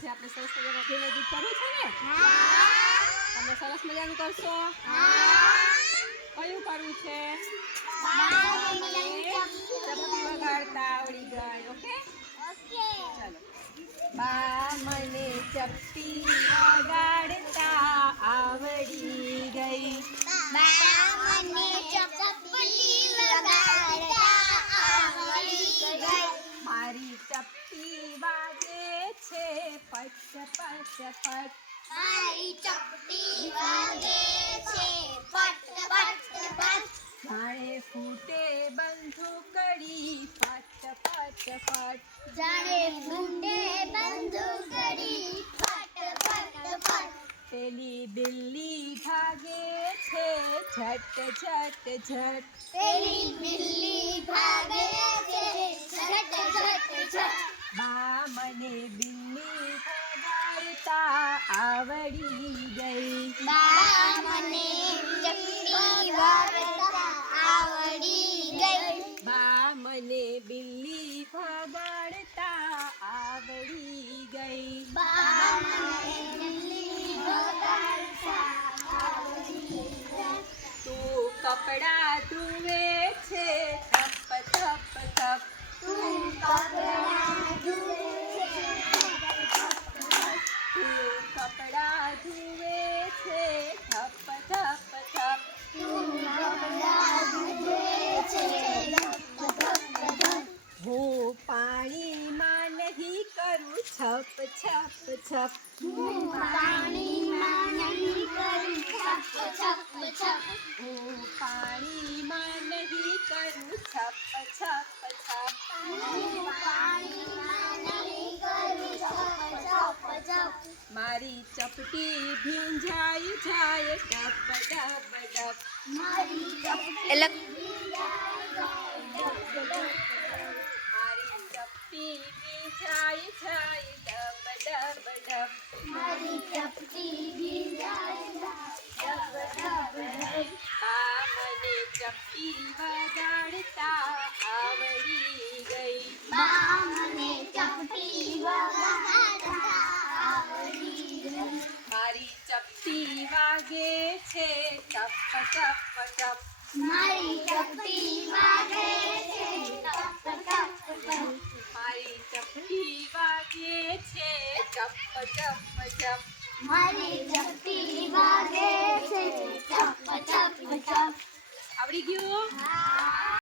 આજે આપણે સરસ મજાનું અભિનય ગીત કરવું છે ને? તમે સરસ મજાનું કરશો? કયું કરવું છે? ચપટી વગાડતા આવડી ગઈ. ઓકે, ચલો. બા મને ચપટી વગાડતા આવડી ગઈ. મારી ચપટી વાગે છે પટ પટ પટ. મારી ચપટી વાગે છે પટ પટ પટ. જાણે ફૂટે બંધુકડી ફટ ફટ ફટ. જાણે ફૂટે બંધુકડી ફટ ફટ ફટ. પેલી બિલ્લી ભાગે છે ઝટ ઝટ ઝટ. પેલી બિલ્લી ભાગે છે ઝટ ઝટ ઝટ. બા મને બિલ્લી ભગાડતા આવડી ગઈ. બા મને ચપટી વગાડતા આવડી ગઈ. બા મને બિલ્લી ભગાડતા આવડી ગઈ. બા મને બિલ્લી વગાડતા આવડી ગઈ. તું કપડા ધુએ છે થપ થપ થપ. તું કપડાં ધુએ છે તું કપડા ધુએ છે થપ થપ થપ. તું કપડાં ધુએ છે હું પાણીમાં નહીં કરું છપ છપ છપ. હું પાણીમાં નહીં કરું છપ છપ છપ. હું પાણીમાં નહીં કરું છપ છપ છપ. હું પાણીમાં નહીં કરું છપ છપ છપ. મારી ચપટી ભીંજાઈ જાય ડબ ડબ ડબ. મારી ચપટી મારી ચપટી ભીંજાઈ જાય ડબ ડબ ડબ. મારી ચપટી ભીંજાય ડબ ડબ ડબ. આ મને ચપટી વગાડતા આવડી ગઈ. બા મને ચપટી વગાડતા આવડી ગઈ. મારી ચપટી વાગે છે ટપ ટપ ટપ. મારી ચપટી વાગે છે ટપ ટપ ટપ. મારી ચપટી વાગે છે ટપ ટપ ટપ. મારી